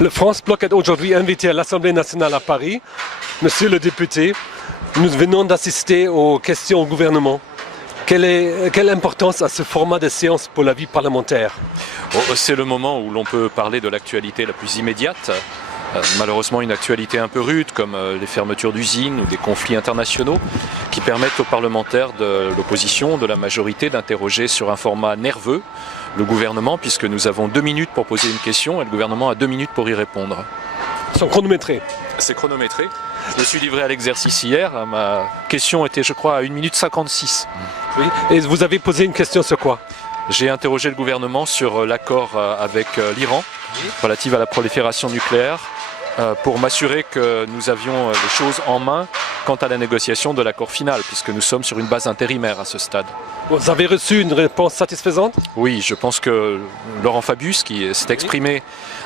Le France Bloc est aujourd'hui invité à l'Assemblée nationale à Paris. Monsieur le député, nous venons d'assister aux questions au gouvernement. Quelle importance a ce format de séance pour la vie parlementaire? C'est le moment où l'on peut parler de l'actualité la plus immédiate. Malheureusement une actualité un peu rude comme les fermetures d'usines ou des conflits internationaux qui permettent aux parlementaires de l'opposition, de la majorité d'interroger sur un format nerveux le gouvernement, puisque nous avons 2 minutes pour poser une question et le gouvernement a 2 minutes pour y répondre. Ils sont chronométrés. C'est chronométré. Je me suis livré à l'exercice hier, ma question était je crois à 1 minute 56. Oui. Et vous avez posé une question sur quoi? J'ai interrogé le gouvernement sur l'accord avec l'Iran relatif à la prolifération nucléaire pour m'assurer que nous avions les choses en main quant à la négociation de l'accord final, puisque nous sommes sur une base intérimaire à ce stade. Vous avez reçu une réponse satisfaisante? Oui, je pense que Laurent Fabius, qui s'est exprimé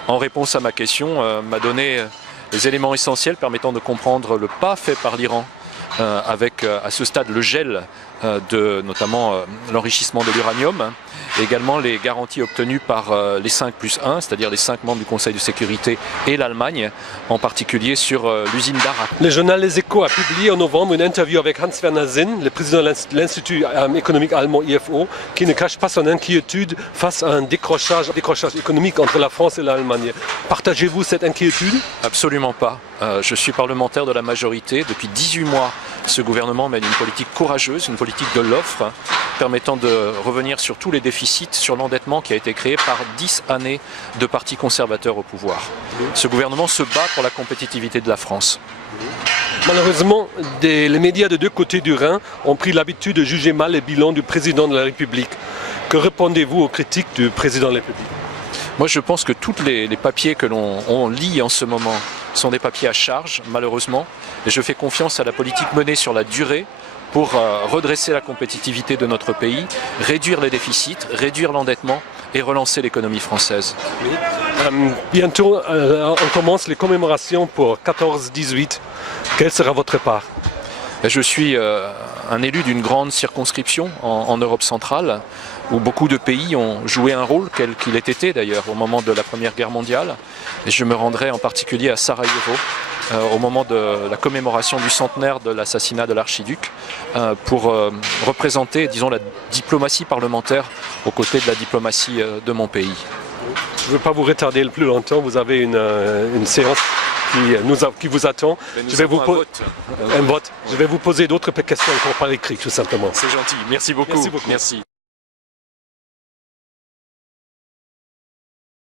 en réponse à ma question, m'a donné les éléments essentiels permettant de comprendre le pas fait par l'Iran avec à ce stade le gel de notamment l'enrichissement de l'uranium et également les garanties obtenues par les 5+1, c'est-à-dire les 5 membres du Conseil de sécurité et l'Allemagne, en particulier sur l'usine d'Arak. Le journal Les Échos a publié en novembre une interview avec Hans-Werner Sinn, le président de l'Institut économique allemand IFO, qui ne cache pas son inquiétude face à un décrochage économique entre la France et l'Allemagne. Partagez-vous cette inquiétude? Absolument pas. Je suis parlementaire de la majorité. Depuis 18 mois, ce gouvernement mène une politique courageuse, une politique de l'offre, permettant de revenir sur tous les déficits, sur l'endettement qui a été créé par 10 années de partis conservateurs au pouvoir. Ce gouvernement se bat pour la compétitivité de la France. Malheureusement, les médias de deux côtés du Rhin ont pris l'habitude de juger mal les bilans du président de la République. Que répondez-vous aux critiques du président de la République? Moi, je pense que tous les papiers que l'on lit en ce moment sont des papiers à charge, malheureusement. Et je fais confiance à la politique menée sur la durée pour redresser la compétitivité de notre pays, réduire les déficits, réduire l'endettement et relancer l'économie française. Bientôt, on commence les commémorations pour 14-18. Quelle sera votre part? Je suis un élu d'une grande circonscription en Europe centrale, où beaucoup de pays ont joué un rôle, quel qu'il ait été d'ailleurs, au moment de la Première Guerre mondiale. Et je me rendrai en particulier à Sarajevo, au moment de la commémoration du centenaire de l'assassinat de l'archiduc, pour représenter, disons, la diplomatie parlementaire aux côtés de la diplomatie de mon pays. Je ne veux pas vous retarder plus longtemps, vous avez une séance qui vous attend. Je vais vous poser d'autres questions encore par écrit, tout simplement. C'est gentil, merci beaucoup. Merci beaucoup. Merci.